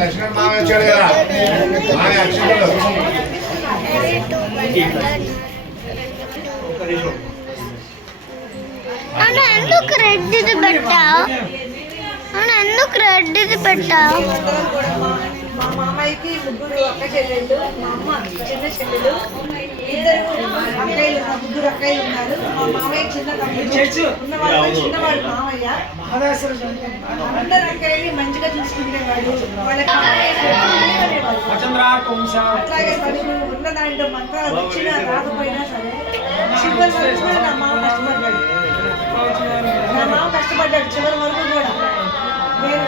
లక్ష్మణ్ మామ వచ్చాడు కదా ఎందుకు రెడ్డిది పెట్టావు? ఎందుకు రెడ్డిది పెట్టావు? మా మామయ్యకి ముగ్గురు అక్క చెల్లెళ్ళు, మా అమ్మ చిన్న చెల్లెలు, ఇద్దరు అక్కయ్యలు, ముగ్గురు అక్కయ్యలు ఉన్నారు. మా మామయ్య చిన్న తమ్ముడు, ఉన్నవాళ్ళు చిన్నవాడు మామయ్య. అందరు అక్కయ్యని మంచిగా చూసుకునేవాడు. వాళ్ళకి అట్లాగే పనులు ఉన్న దాంట్లో మంత్రాలు వచ్చినా రాకపోయినా సరే చివరి వరకు కూడా నా మామ కష్టపడ్డాడు. చివరి వరకు కూడా నేను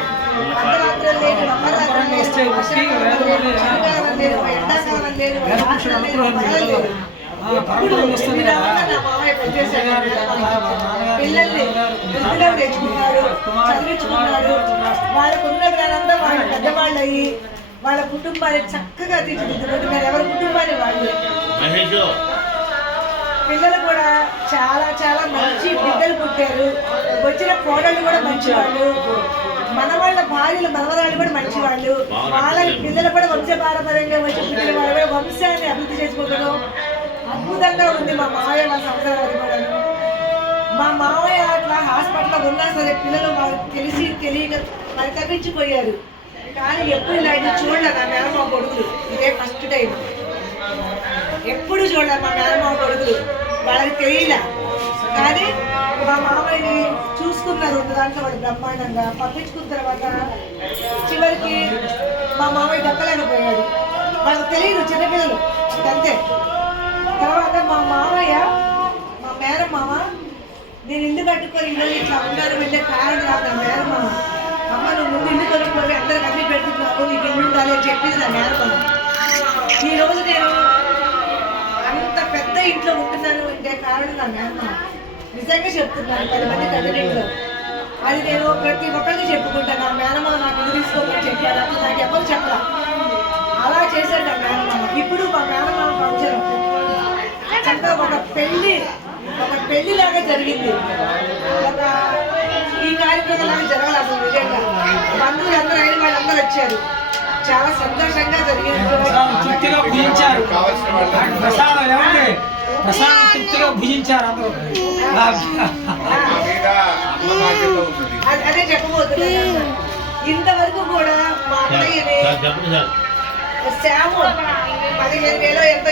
అర్ధరాత్రులు లేదు, అపరాత్రులు లేదు, వర్షాకాలం లేదు, ఎండాకాలం లేదు, లేదు. ఎప్పుడు నా మామయ్య పనిచేశాడు. పిల్లల్ని వృద్ధిలో తెచ్చుకున్నాడు, చదివించుకున్నాడు. వాళ్ళకు ఉన్న జ్ఞానంతా వాళ్ళ పెద్దవాళ్ళు అయ్యి వాళ్ళ కుటుంబాన్ని చక్కగా తీర్చిదిద్దుకుంటున్నారు. ఎవరి కుటుంబాన్ని వాళ్ళు. పిల్లలు కూడా చాలా చాలా మంచి బిడ్డలు పుట్టారు. వచ్చిన కోడళ్ళు కూడా మంచివాళ్ళు, మనవాళ్ళ భార్యలు మనవరాళ్ళు కూడా మంచివాళ్ళు. వాళ్ళ పిల్లలు కూడా వంశపారంపర్యంగా వచ్చి పుట్టిన వాళ్ళు కూడా వంశాన్ని అభివృద్ధి చేసుకోవడం అద్భుతంగా ఉంది. మా మావయ్య వాళ్ళ సంవత్సరాలు కూడా మా మావయ్య అట్లా హాస్పిటల్లో ఉన్నా సరే పిల్లలు తెలిసి తెలియక మరి తప్పించిపోయారు. కానీ ఎప్పుడు ఇలా అయితే చూడలేదు నా మేనమావ కొడుకులు. ఇదే ఫస్ట్ టైం. ఎప్పుడు చూడలేదు మా మేనమావ కొడుకులు. వాళ్ళకి తెలియలే కానీ మా మామయ్యని చూసుకున్నారు. దాంట్లో వాళ్ళు బ్రహ్మాండంగా పంపించుకున్న తర్వాత చివరికి మా మామయ్య దక్కలేకపోయాడు. వాళ్ళకి తెలియదు, చిన్నపిల్లలు అంతే. తర్వాత మా మామయ్య మా మేనమామ నేను ఇల్లు కట్టుకొని ఇల్లు ఇట్లా ఉన్నాను వెళ్ళే కారణం రాదు. నా మేనమామ అమ్మ నువ్వు ముందు ఇల్లు కొనుక్కొని అందరికి అన్ని పెట్టుకున్నావు, నీకు ఇల్లు ఉండాలి అని చెప్పింది నా మేనమామ. ఈరోజు నేను అంత పెద్ద ఇంట్లో ఉంటున్నాను అంటే కారణం నా మేనమామ. నిజంగా చెప్తున్నాను 10 మంది కట్టినట్లో. అది నేను ప్రతి ఒక్కరికి చెప్పుకుంటాను. నా మేనమామ నాకు ఇల్లు తీసుకోమని చెప్పారు. అట్లా నాకు ఎవరు చెప్పరా, అలా చేశాడు నా మేనమామ. ఇప్పుడు మా మేనమామ ఫంక్షన్ చక్కగా ఒక పెళ్లిలాగా జరిగింది. ఒక ఈ కార్యక్రమం లాగా జరగాలి అసలు. నిజంగా బంధువులు అందరూ అయిన వాళ్ళందరూ వచ్చారు. చాలా సంతోషంగా జరిగింది. అదే చెప్పబోతున్నాను. ఇంతవరకు కూడా మా అన్నయ్యని శ్యాము 15,000 ఎంతో